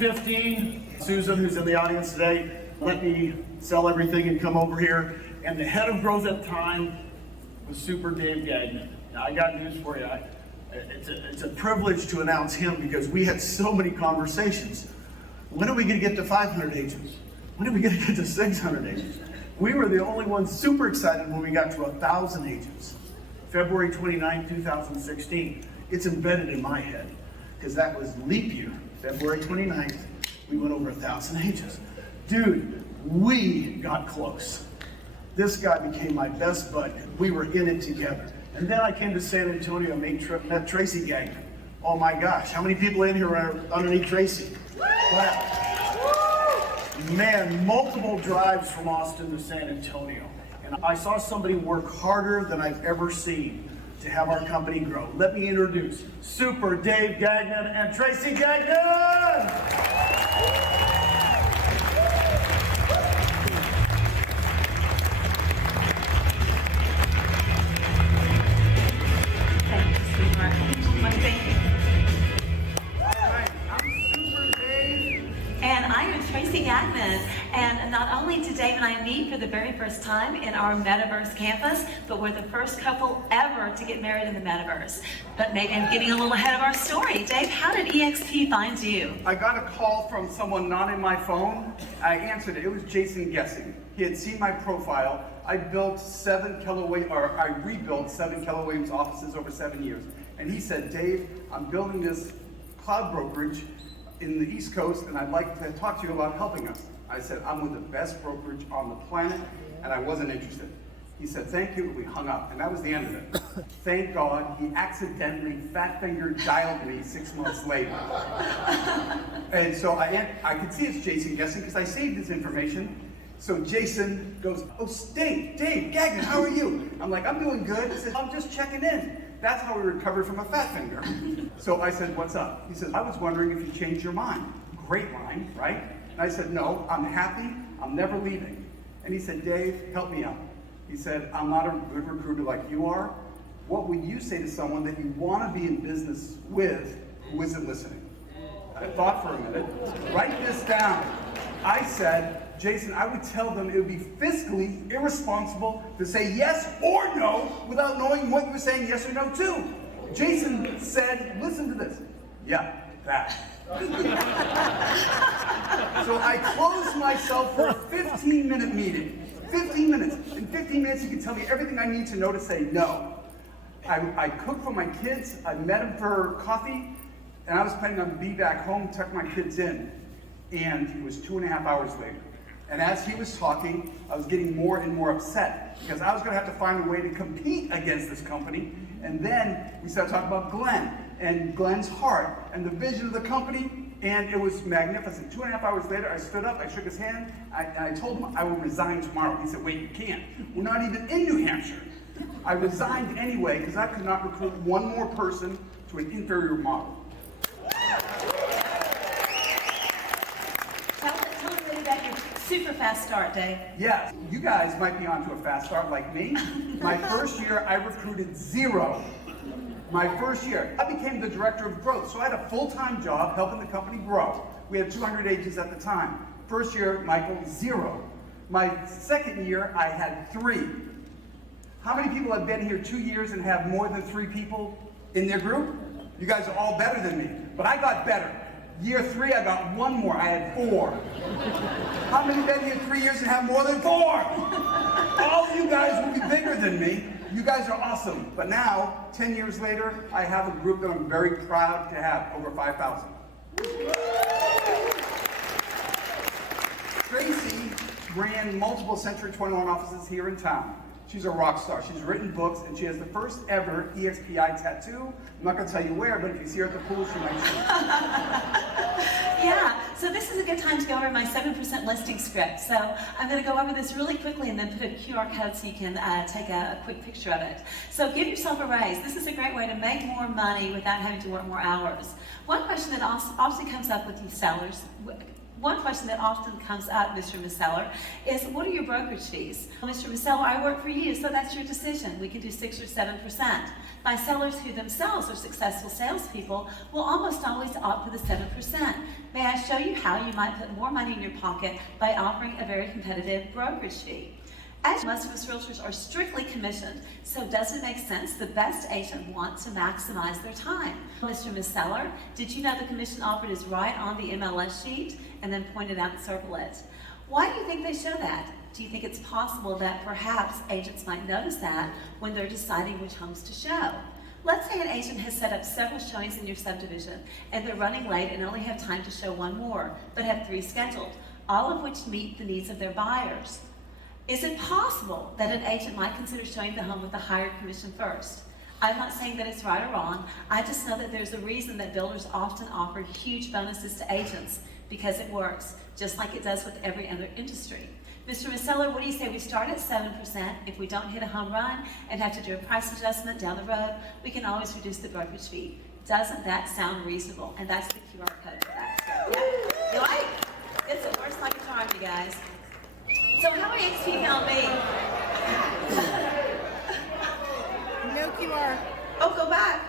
2015, Susan, who's in the audience today, let me sell everything and come over here. And the head of growth at the time was Super Dave Gagnon. Now, I got news for you. It's a privilege to announce him because we had so many conversations. When are we going to get to 500 agents? When are we going to get to 600 agents? We were the only ones super excited when we got to 1,000 agents. February 29, 2016. It's embedded in my head because that was leap year. February 29th, we went over 1,000 agents. Dude, we got close. This guy became my best bud. We were in it together. And then I came to San Antonio and met Tracy Gagnon. Oh my gosh, how many people in here are underneath Tracy? Wow. Man, multiple drives from Austin to San Antonio. And I saw somebody work harder than I've ever seen to have our company grow. Let me introduce Super Dave Gagnon and Tracy Gagnon! Tracy Gagnon, and not only did Dave and I meet for the very first time in our Metaverse campus, but we're the first couple ever to get married in the Metaverse. But maybe I'm getting a little ahead of our story. Dave, how did EXP find you? I got a call from someone not in my phone. I answered it. It was Janson guessing. He had seen my profile. I rebuilt 7 Keller Williams offices over 7 years. And he said, Dave, I'm building this cloud brokerage in the East Coast, and I'd like to talk to you about helping us. I said, I'm with the best brokerage on the planet, and I wasn't interested. He said, thank you, and we hung up, and that was the end of it. Thank God he accidentally fat-fingered dialed me 6 months later. And so I could see it's Jason guessing, because I saved his information. So Jason goes, oh, Dave Gagnon, how are you? I'm like, I'm doing good. He said, I'm just checking in. That's how we recovered from a fat finger. So I said, what's up? He said, I was wondering if you changed your mind. Great line, right? And I said, no, I'm happy. I'm never leaving. And he said, Dave, help me out. He said, I'm not a good recruiter like you are. What would you say to someone that you want to be in business with who isn't listening? I thought for a minute. Write this down. I said, Jason, I would tell them it would be fiscally irresponsible to say yes or no without knowing what you were saying yes or no to. Jason said, listen to this. Yeah, that. So I closed myself for a 15-minute meeting. 15 minutes. In 15 minutes, you can tell me everything I need to know to say no. I cooked for my kids. I met them for coffee, and I was planning on being back home, tuck my kids in. And it was 2.5 hours later. And as he was talking, I was getting more and more upset because I was going to have to find a way to compete against this company. And then we started talking about Glenn and Glenn's heart and the vision of the company, and it was magnificent. 2.5 hours later, I stood up, I shook his hand, and I told him I will resign tomorrow. He said, wait, you can't. We're not even in New Hampshire. I resigned anyway because I could not recruit one more person to an inferior model. Super fast start, Dave. Yes, you guys might be onto a fast start like me. My first year, I recruited 0. My first year, I became the director of growth, so I had a full-time job helping the company grow. We had 200 agents at the time. First year, Michael, 0. My second year, I had 3. How many people have been here 2 years and have more than 3 people in their group? You guys are all better than me, but I got better. Year 3, I got 1 more. I had 4. How many been here 3 years and have more than 4? All of you guys will be bigger than me. You guys are awesome. But now, 10 years later, I have a group that I'm very proud to have, over 5,000. Tracy ran multiple Century 21 offices here in town. She's a rock star. She's written books, and she has the first ever EXPI tattoo. I'm not going to tell you where, but if you see her at the pool, she might see it. Yeah, so this is a good time to go over my 7% listing script. So I'm going to go over this really quickly and then put a QR code so you can take a quick picture of it. So give yourself a raise. This is a great way to make more money without having to work more hours. One question that often comes up with you sellers, One question that often comes up, Mr. and Ms. Seller, is what are your brokerage fees? Well, Mr. and Ms. Seller, I work for you, so that's your decision. We can do 6 or 7%. My sellers who themselves are successful salespeople will almost always opt for the 7%. May I show you how you might put more money in your pocket by offering a very competitive brokerage fee? As most of us realtors are strictly commissioned, so does it make sense the best agent wants to maximize their time? Mr. and Ms. Seller, did you know the commission offered is right on the MLS sheet and then pointed out and circle it? Why do you think they show that? Do you think it's possible that perhaps agents might notice that when they're deciding which homes to show? Let's say an agent has set up several showings in your subdivision and they're running late and only have time to show one more, but have 3 scheduled, all of which meet the needs of their buyers. Is it possible that an agent might consider showing the home with a higher commission first? I'm not saying that it's right or wrong. I just know that there's a reason that builders often offer huge bonuses to agents because it works, just like it does with every other industry. Mr. and Ms. Seller, what do you say we start at 7%? If we don't hit a home run and have to do a price adjustment down the road, we can always reduce the brokerage fee. Doesn't that sound reasonable? And that's the QR code for that. So, yeah. You like? It works like a charm, you guys. So how many EXP found me? No QR. Oh, go back.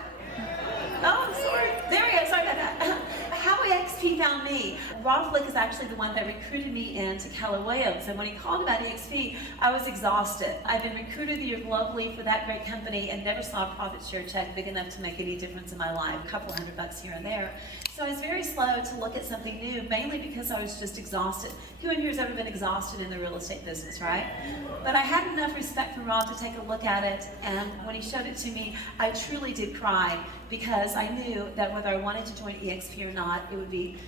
Oh, I'm sorry. There we go. Sorry about that. How EXP found me? Rob Flick is actually the one that recruited me into Keller Williams. And when he called about EXP, I was exhausted. I've been recruiter of the year globally for that great company and never saw a profit share check big enough to make any difference in my life. A couple $100 here and there. So I was very slow to look at something new, mainly because I was just exhausted. Who in here has ever been exhausted in the real estate business, right? But I had enough respect for Rob to take a look at it, and when he showed it to me, I truly did cry because I knew that whether I wanted to join EXP or not, it would be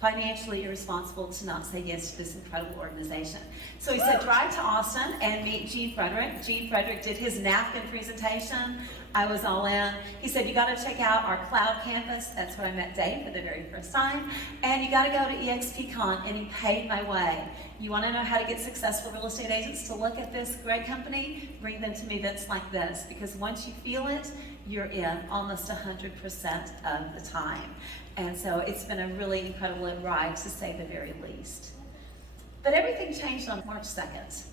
financially irresponsible to not say yes to this incredible organization. So he said, drive to Austin and meet Gene Frederick. Gene Frederick did his napkin presentation. I was all in. He said, you got to check out our cloud campus. That's where I met Dave for the very first time. And you got to go to EXPCon, and he paid my way. You want to know how to get successful real estate agents to look at this great company? Bring them to me that's like this, because once you feel it, you're in almost 100% of the time. And so it's been a really incredible ride, to say the very least. But everything changed on March 2nd.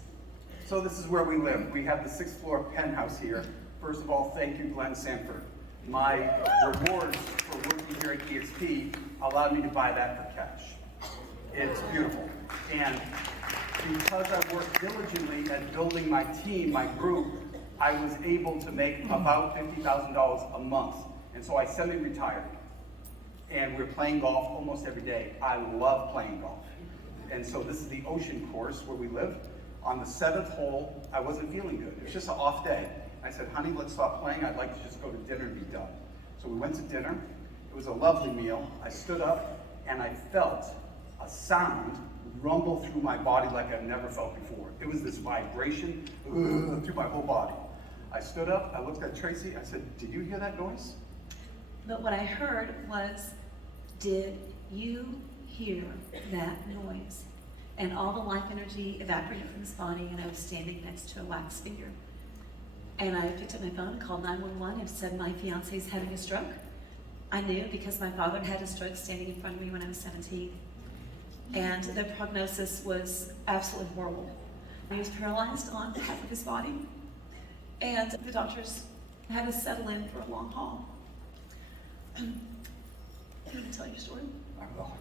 So this is where we live. We have the 6th floor penthouse here. First of all, thank you, Glenn Sanford. My rewards for working here at EXP allowed me to buy that for cash. It's beautiful. And because I worked diligently at building my team, my group, I was able to make about $50,000 a month. And so I semi-retired. And we're playing golf almost every day. I love playing golf. And so this is the ocean course where we live. On the 7th hole, I wasn't feeling good. It was just an off day. I said, honey, let's stop playing. I'd like to just go to dinner and be done. So we went to dinner. It was a lovely meal. I stood up and I felt a sound rumble through my body like I've never felt before. It was this vibration through my whole body. I stood up, I looked at Tracy, I said, did you hear that noise? But what I heard was, did you hear that noise? And all the life energy evaporated from his body, and I was standing next to a wax figure. And I picked up my phone, called 911, and said my fiance's having a stroke. I knew because my father had a stroke standing in front of me when I was 17. And the prognosis was absolutely horrible. He was paralyzed on half of his body. And the doctors had to settle in for a long haul. I'm going to tell you a story. I will.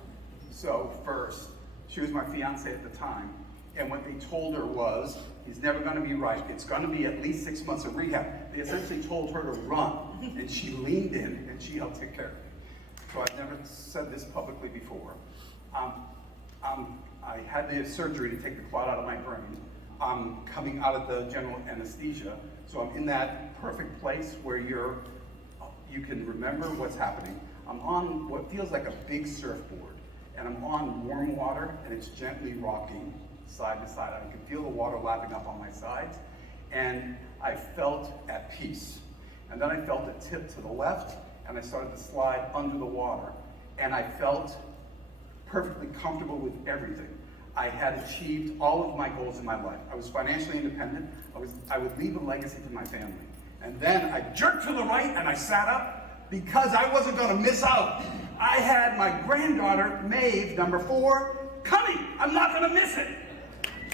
So first, she was my fiance at the time, and what they told her was, he's never going to be right. It's going to be at least 6 months of rehab. They essentially told her to run, and she leaned in, and she helped take care of me. So I've never said this publicly before. I had the surgery to take the clot out of my brain. I'm coming out of the general anesthesia, so I'm in that perfect place where you can remember what's happening. I'm on what feels like a big surfboard, and I'm on warm water, and it's gently rocking side to side. I can feel the water lapping up on my sides, and I felt at peace. And then I felt a tip to the left, and I started to slide under the water, and I felt perfectly comfortable with everything. I had achieved all of my goals in my life. I was financially independent. I would leave a legacy to my family. And then I jerked to the right and I sat up because I wasn't going to miss out. I had my granddaughter, Maeve, number 4, coming. I'm not gonna miss it.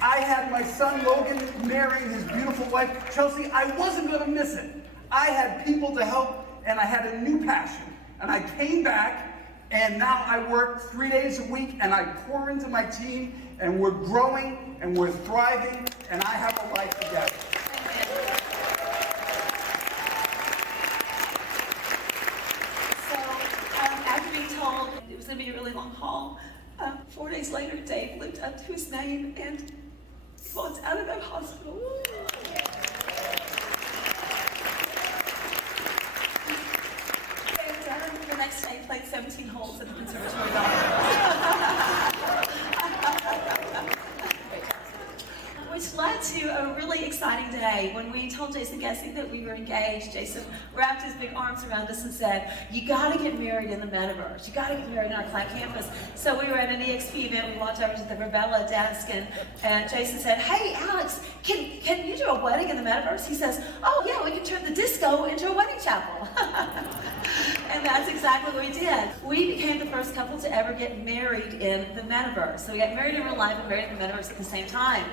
I had my son Logan marrying his beautiful wife Chelsea. I wasn't gonna miss it. I had people to help, and I had a new passion. And I came back, and now I work 3 days a week, and I pour into my team, and we're growing, and we're thriving, and I have a life together. So, after being told it was going to be a really long haul, 4 days later, Dave lived up to his name and walked out of that hospital. And the next day, played 17 holes at the conservatory golf. Which led to a really exciting day. When we told Jason Guessing that we were engaged, Jason wrapped his big arms around us and said, you gotta get married in the Metaverse. You gotta get married on our cloud campus. So we were at an EXP event, we walked over to the Ravella desk, and Jason said, hey Alex, can you do a wedding in the Metaverse? He says, oh yeah, we can turn the disco into a wedding chapel. And that's exactly what we did. We became the first couple to ever get married in the Metaverse. So we got married in real life and married in the Metaverse at the same time.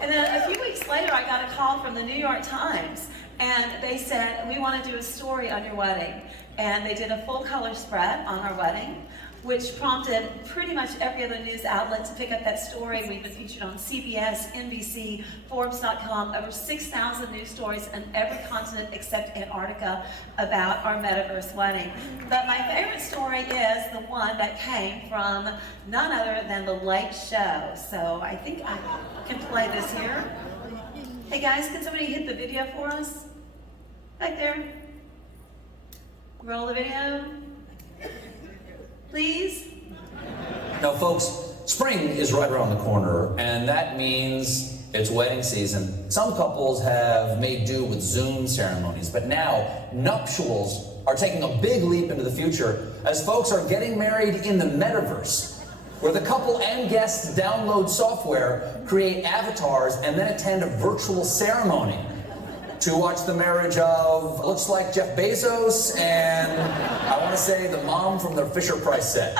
And then a few weeks later, I got a call from the New York Times, and they said, we want to do a story on your wedding. And they did a full color spread on our wedding, which prompted pretty much every other news outlet to pick up that story. We've been featured on CBS, NBC, Forbes.com, over 6,000 news stories on every continent except Antarctica about our Metaverse wedding. But my favorite story is the one that came from none other than The Late Show. So I think I can play this here. Hey guys, can somebody hit the video for us? Right there. Roll the video. Please? Now folks, spring is right around the corner, and that means it's wedding season. Some couples have made do with Zoom ceremonies, but now nuptials are taking a big leap into the future as folks are getting married in the Metaverse, where the couple and guests download software, create avatars, and then attend a virtual ceremony to watch the marriage of, looks like Jeff Bezos and I want to say the mom from the Fisher-Price set.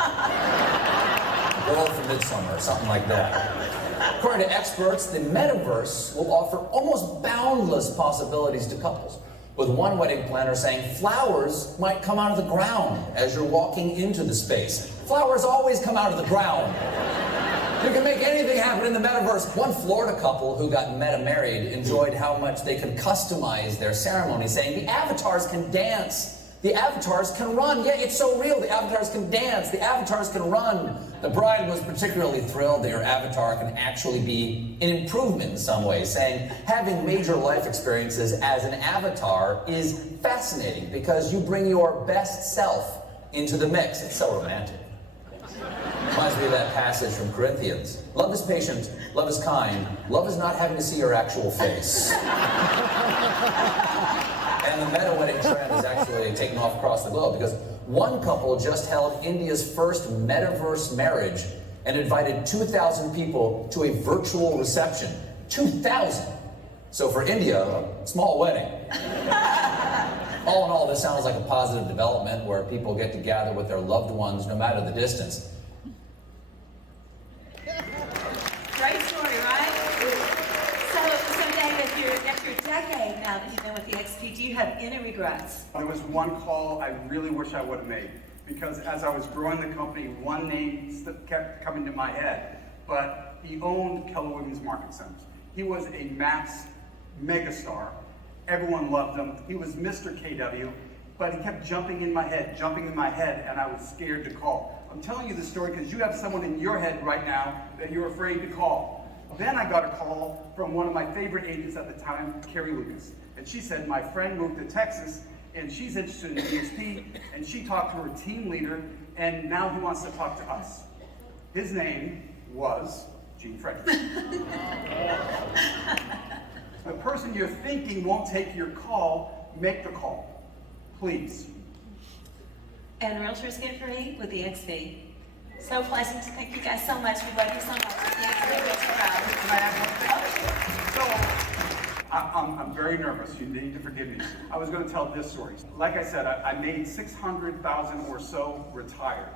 Girl from Midsummer, something like that. According to experts, the Metaverse will offer almost boundless possibilities to couples, with one wedding planner saying flowers might come out of the ground as you're walking into the space. Flowers always come out of the ground. You can make anything happen in the Metaverse. One Florida couple who got meta-married enjoyed how much they could customize their ceremony, saying the avatars can dance, the avatars can run. Yeah, it's so real. The avatars can dance, the avatars can run. The bride was particularly thrilled that your avatar can actually be an improvement in some ways, saying having major life experiences as an avatar is fascinating because you bring your best self into the mix. It's so romantic. Reminds me of that passage from Corinthians. Love is patient, love is kind, love is not having to see your actual face. And the meta wedding trend is actually taking off across the globe because one couple just held India's first Metaverse marriage and invited 2,000 people to a virtual reception. 2,000! So for India, a small wedding. All in all, this sounds like a positive development where people get to gather with their loved ones no matter the distance. Great story, right? So David, after a decade now that you've been with EXP, do you have any regrets? There was one call I really wish I would have made, because as I was growing the company, one name kept coming to my head, but he owned Keller Williams Market Centers. He was a mass megastar. Everyone loved him. He was Mr. KW, but he kept jumping in my head, and I was scared to call. I'm telling you this story because you have someone in your head right now that you're afraid to call. Then I got a call from one of my favorite agents at the time, Carrie Lucas. And she said, my friend moved to Texas, and she's interested in EXP, and she talked to her team leader, and now he wants to talk to us. His name was Gene Frederick. The person you're thinking won't take your call, make the call, please. And Realtors Get Free with EXP. So pleasant. Thank you guys so much. We love you so much. Can I add one thing? So, I'm very nervous. You need to forgive me. I was going to tell this story. Like I said, I made 600,000 or so retired,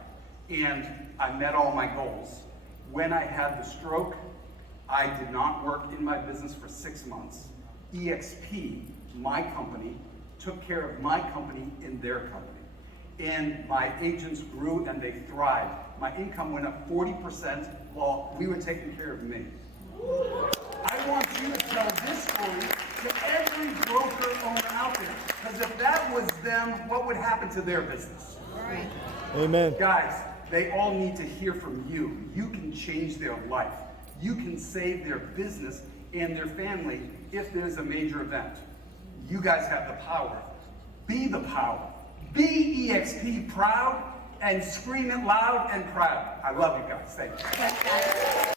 and I met all my goals. When I had the stroke, I did not work in my business for 6 months. EXP, my company, took care of my company in their company. And my agents grew and they thrived. My income went up 40% while we were taking care of me. I want you to tell this story to every broker owner out there. Because if that was them, what would happen to their business? Right. Amen. Guys, they all need to hear from you. You can change their life. You can save their business and their family if there's a major event. You guys have the power. Be the power. Be EXP proud and scream it loud and proud. I love you guys. Thank you. Thanks, guys.